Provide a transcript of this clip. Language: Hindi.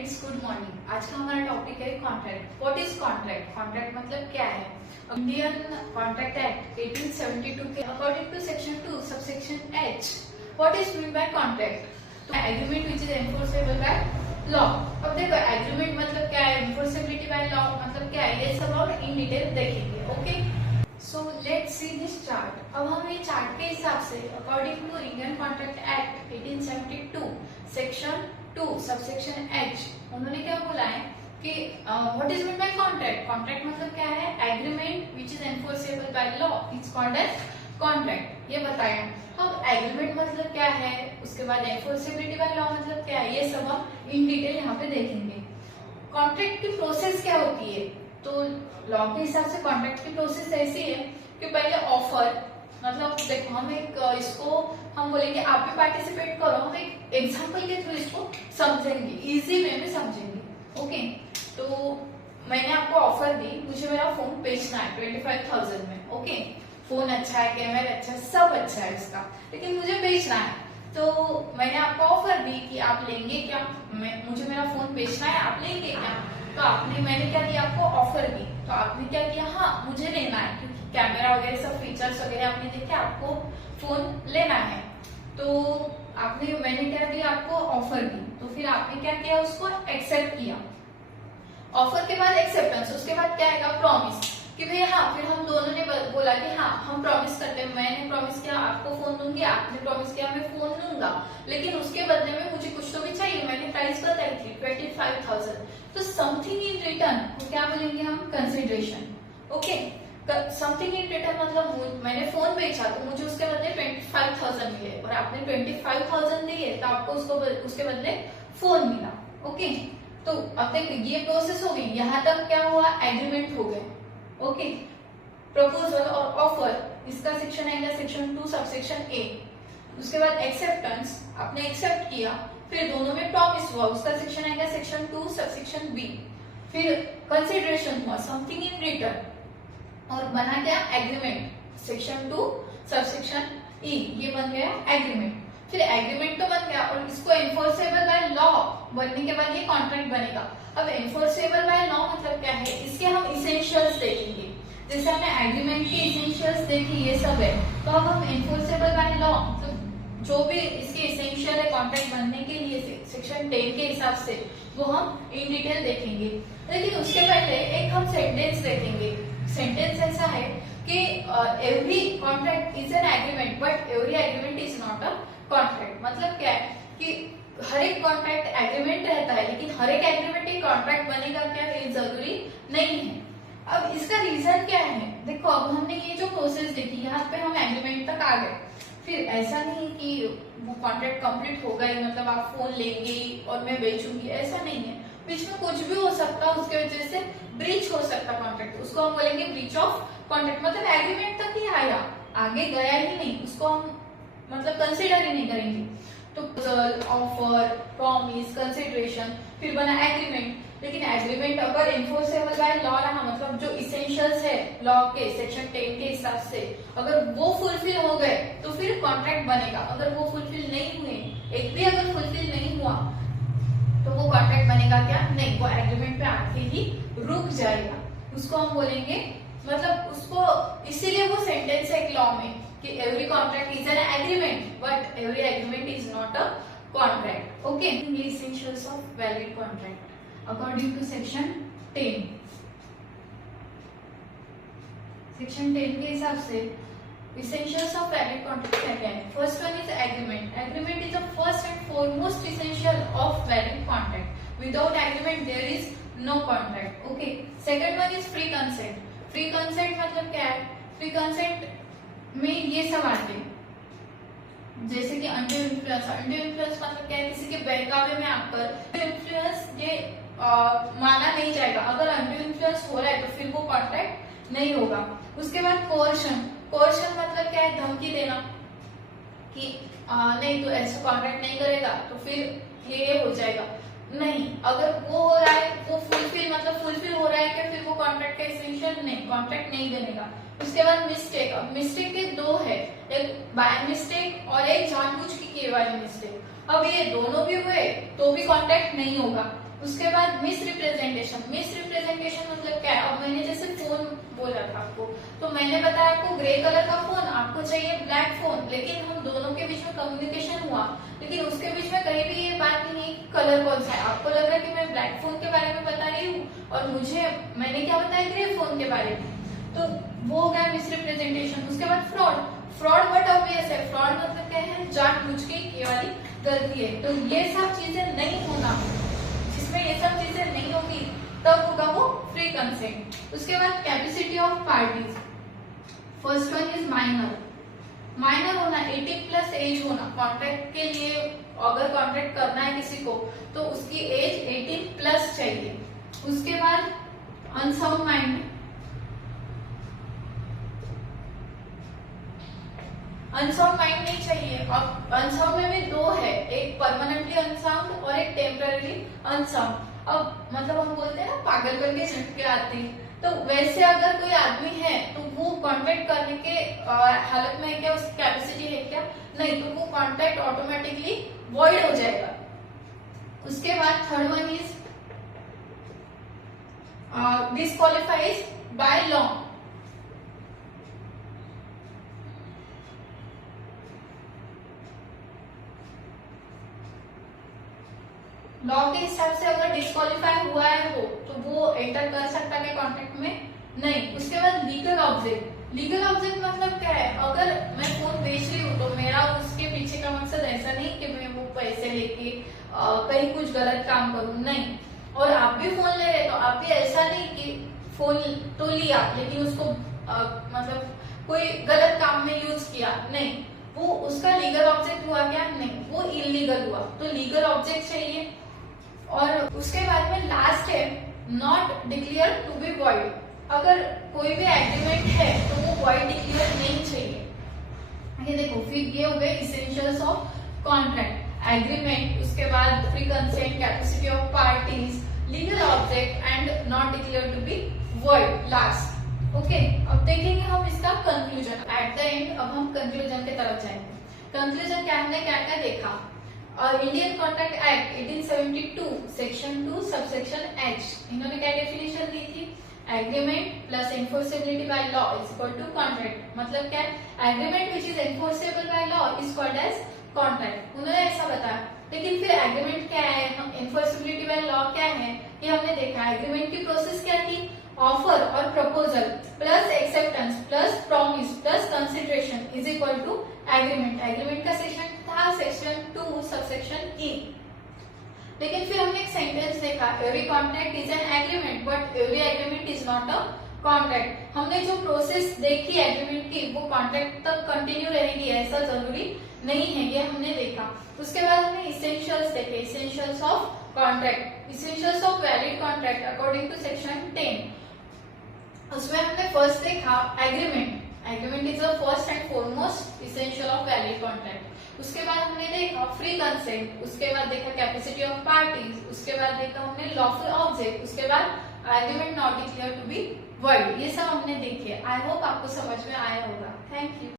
Friends, good morning. आज का हमारा टॉपिक है contract. What is contract? Contract मतलब क्या है? इंडियन कॉन्ट्रैक्ट एक्ट 1872 के according to section 2 subsection H, what is mean by contract? Agreement which is enforceable by law. अब देखो, एग्रीमेंट मतलब क्या है, एनफोर्सेबिलिटी बाय लॉ मतलब क्या है, ये सब और इन डिटेल देखेंगे। Okay, so let's see this chart. अब हम ये चार्ट के हिसाब से according to Indian contract act 1872 section 2 subsection H, उन्होंने क्या बोला है कि what is mean by contract? Contract मतलब क्या है, agreement which is enforceable by law is called as contract, ये बताया। अब एग्रीमेंट मतलब क्या है, उसके बाद एनफोर्सेबिलिटी बाय लॉ मतलब क्या है, ये सब हम इन डिटेल यहाँ पे देखेंगे। कॉन्ट्रैक्ट की प्रोसेस क्या होती है? तो लॉ के हिसाब से कॉन्ट्रैक्ट की प्रोसेस ऐसी है कि पहले ऑफर, मतलब देखो हम एक इसको हम बोलेंगे आप भी पार्टिसिपेट करो, हम एक एग्जांपल के थ्रू इसको समझेंगे, इजी वे में समझेंगे। ओके, तो मैंने आपको ऑफर दी, मुझे मेरा फोन बेचना है 25,000 में। ओके, फोन अच्छा है, कैमरा अच्छा है, सब अच्छा है इसका, लेकिन मुझे बेचना है। तो मैंने आपको ऑफर दी कि आप लेंगे क्या, मुझे मेरा फोन बेचना है, आप लेंगे क्या? तो मैंने क्या दिया, आपको ऑफर दी, तो आपने क्या किया, हाँ मुझे लेना है, क्योंकि कैमरा वगैरह सब फीचर्स वगैरह आपने देखे, आपको फोन लेना है। तो मैंने क्या दिया, आपको ऑफर दी, तो फिर आपने क्या किया, उसको एक्सेप्ट किया। ऑफर के बाद एक्सेप्टेंस, उसके बाद क्या आएगा, प्रॉमिस, कि भाई हाँ, फिर हम दोनों ने बोला कि हाँ हम प्रॉमिस करते हैं, मैंने प्रॉमिस किया आपको फोन दूंगी, आपने प्रॉमिस किया मैं फोन दूंगा, लेकिन उसके बदले में मुझे कुछ तो भी चाहिए। मैंने प्राइस बताई थी 25,000, तो समथिंग इन रिटर्न को क्या बोलेंगे हम, consideration. Okay, something in return मतलब मैंने फोन बेचा तो मुझे उसके बदले 25,000 मिले, और आपने 25,000 दिए तो आपको उसके बदले फोन मिला। ओके, तो अब देखो ये प्रोसेस हो गई, यहाँ तक क्या हुआ, एग्रीमेंट हो गए। ओके, प्रपोजल और ऑफर, इसका सेक्शन आएगा सेक्शन 2 सबसेक्शन A। उसके बाद एक्सेप्टेंस, आपने एक्सेप्ट किया, फिर दोनों में प्रॉमिस हुआ, उसका सेक्शन आएगा सेक्शन 2 सबसेक्शन B। फिर कंसिडरेशन हुआ, समथिंग इन रिटर्न, और बना क्या, एग्रीमेंट, सेक्शन 2 सबसेक्शन E, ये बन गया एग्रीमेंट। फिर एग्रीमेंट तो बन गया, और इसको एनफोर्सेबल बाय लॉ बनने के बाद ये कॉन्ट्रैक्ट बनेगा। अब एनफोर्सेबल बाय लॉ मतलब क्या है, इसके हम इसेंशियल्स देखेंगे। जैसे हमने एग्रीमेंट के इसेंशियल्स देखी, ये सब है, तो अब हम एनफोर्सेबल बाय लॉ मतलब जो भी इसके इसेंशियल है कॉन्ट्रैक्ट बनने के लिए सेक्शन 10 के हिसाब से, वो हम इन डिटेल देखेंगे। लेकिन उसके पहले एक हम सेंटेंस देखेंगे। सेंटेंस ऐसा है कि every contract is an agreement but every agreement is not a contract. मतलब क्या है कि हर एक कॉन्ट्रैक्ट एग्रीमेंट रहता है, लेकिन हर एक एग्रीमेंट एक कॉन्ट्रैक्ट बनेगा क्या, ये जरूरी नहीं है। अब इसका रीजन क्या है, देखो अब हमने ये जो प्रोसेस देखी, यहाँ पे हम एग्रीमेंट तक आ गए, फिर ऐसा नहीं कि वो कॉन्ट्रैक्ट कंप्लीट हो गई मतलब आप फोन लेंगे और मैं बेचूंगी, ऐसा नहीं है। बीच में कुछ भी हो सकता, उसके वजह से ब्रीच हो सकता कॉन्ट्रैक्ट, उसको हम बोलेंगे ब्रीच ऑफ कॉन्ट्रैक्ट। मतलब एग्रीमेंट तक ही आया, आगे गया ही नहीं, उसको हम मतलब कंसिडर ही नहीं करेंगे। तो ऑफर, प्रॉमिस, कंसिडरेशन, फिर बना एग्रीमेंट। लेकिन एग्रीमेंट अगर एनफोर्सेबल बाय लॉ रहा, मतलब जो इसेंशियल्स है लॉ के सेक्शन 10 के हिसाब से, अगर वो फुलफिल हो गए तो फिर कॉन्ट्रैक्ट बनेगा। अगर वो फुलफिल नहीं हुए, एक भी अगर फुलफिल नहीं हुआ, तो वो कॉन्ट्रैक्ट बनेगा क्या, नहीं, वो एग्रीमेंट पे आके ही रुक जाएगा। उसको हम बोलेंगे, मतलब उसको, इसीलिए वो सेंटेंस है एक लॉ में कि every contract is an agreement but every agreement is not a contract. Okay, essentials of valid contract according to section 10। Section 10 के हिसाब से essentials of valid contract क्या है? First one is agreement. Agreement is the first and foremost essential of valid contract. Without agreement there is no contract. Okay. Second one is free consent. Free consent मतलब क्या है? Free consent में ये सब आते हैं, जैसे कि अंडर इन्फ्लुएंस। अंडर इन्फ्लुएंस मतलब क्या है, किसी के बहकावे में आकर इन्फ्लुएंस ये माना नहीं जाएगा। अगर अंडर इन्फ्लुएंस हो रहा है तो फिर वो कॉन्ट्रैक्ट नहीं होगा। उसके बाद कोर्शन। कोर्शन मतलब क्या है, धमकी देना कि नहीं तो ऐसा कॉन्ट्रैक्ट नहीं करेगा तो फिर ये हो जाएगा। नहीं, अगर वो हो रहा है, वो फुलफिल मतलब फुलफिल हो रहा है क्या, फिर वो कॉन्ट्रैक्ट का एसेंशियल नहीं, कॉन्ट्रैक्ट नहीं बनेगा। उसके बाद मिस्टेक। अब मिस्टेक के दो है, एक बाय मिस्टेक और एक जानबूझ के किए वाली मिस्टेक। अब ये दोनों भी हुए तो भी कॉन्ट्रैक्ट नहीं होगा। उसके बाद मिस रिप्रेजेंटेशन। मिस रिप्रेजेंटेशन मतलब क्या है? अब मैंने जैसे फोन बोला था आपको, तो मैंने बताया आपको ग्रे कलर का फोन, आपको चाहिए ब्लैक फोन, लेकिन हम दोनों के बीच में कम्युनिकेशन हुआ, लेकिन उसके बीच में कहीं भी ये बात नहीं है कलर कौन सा है। आपको लग रहा है कि मैं ब्लैक फोन के बारे में बता रही हूँ और मैंने क्या बताया, ग्रे फोन के बारे में, तो वो हो गया मिस रिप्रेजेंटेशन। उसके बाद फ्रॉड। फ्रॉड बट ऑब्वियस है, फ्रॉड मतलब क्या है, जानबूझ के ये वाली गलती है। तो ये सब चीजें नहीं होना, जिसमें ये सब चीजें नहीं होगी तब होगा वो फ्री कंसेंट। उसके बाद capacity of parties. First one is minor. Minor होना, 18 प्लस एज होना। कॉन्ट्रैक्ट के लिए अगर कॉन्ट्रैक्ट करना है किसी को तो उसकी एज 18 प्लस चाहिए। उसके बाद अनसाउंड माइंड। अनसाउंड माइंड नहीं चाहिए। अब अनसाउंड में भी दो है, एक परमानेंटली अनसाउंड और एक टेम्पररी अनसाउंड। अब मतलब हम बोलते हैं ना पागल करके झटके आते हैं, तो वैसे अगर कोई आदमी है तो वो कॉन्ट्रैक्ट करने के हालत में है क्या, उसकी कैपेसिटी है क्या? नहीं, तो वो कॉन्ट्रैक्ट ऑटोमेटिकली वॉइड हो जाएगा। उसके बाद third one is disqualifies by law. Law के हिसाब से अगर डिस्क्वालीफाई हुआ है वो, तो वो एंटर कर सकता है कॉन्ट्रैक्ट में? नहीं। उसके बाद लीगल ऑब्जेक्ट। लीगल ऑब्जेक्ट मतलब क्या है, अगर मैं फोन बेच रही हूँ तो मेरा उसके पीछे का मकसद ऐसा नहीं कि मैं वो पैसे लेके कहीं कुछ गलत काम करूँ, नहीं। और आप भी फोन ले रहे तो आप भी ऐसा नहीं कि फोन तो लिया लेकिन उसको मतलब कोई गलत काम में यूज किया, नहीं। वो उसका लीगल ऑब्जेक्ट हुआ क्या? नहीं, वो इलीगल हुआ। तो लीगल ऑब्जेक्ट चाहिए। और उसके बाद में लास्ट है not declare to be void. अगर कोई भी एग्रीमेंट है तो वो वॉइड डिक्लेयर नहीं चाहिए। ये देखो, फिर ये हो गए इसेंशियल्स ऑफ कॉन्ट्रैक्ट। एग्रीमेंट, उसके बाद free consent, capacity of parties, legal object and not declare to be void last. Okay, अब देखेंगे हम इसका कंक्लूजन एट द एंड। अब हम कंक्लूजन की तरफ जाएंगे। कंक्लूजन क्या, हमने क्या क्या देखा? Indian contract act 1872 section 2 subsection H, इन्होंने क्या डेफिनेशन दी थी? Agreement plus enforceability by law is equal to contract. मतलब क्या है? Agreement which is enforceable by law is called as contract. उन्होंने ऐसा बताया। लेकिन फिर एग्रीमेंट क्या है, हम एनफोर्सेबिलिटी बाय लॉ क्या है, ये हमने देखा। एग्रीमेंट की प्रोसेस क्या थी? ऑफर और proposal plus acceptance plus promise plus consideration is equal to agreement. Agreement का सेक्शन था सेक्शन 2 सबसेक्शन ई। लेकिन फिर हमने एक सेंटेंस देखा, every contract is an agreement but every agreement is not a contract. हमने जो प्रोसेस देखी एग्रीमेंट की वो कॉन्ट्रैक्ट तक कंटिन्यू रहेगी ऐसा जरूरी नहीं है, ये हमने देखा। उसके बाद हमने इसेंशियल्स देखे, essentials of contract, essentials of valid contract according to section 10। उसमें हमने फर्स्ट देखा agreement. Agreement is the first and foremost essential of valid contract. उसके बाद हमने देखा फ्री कंसेंट, उसके बाद देखा कैपेसिटी ऑफ पार्टीज, उसके बाद देखा हमने लॉफुल ऑब्जेक्ट, उसके बाद agreement not declare to be void. ये सब हमने देखे। आई होप आपको समझ में आया होगा। Thank you.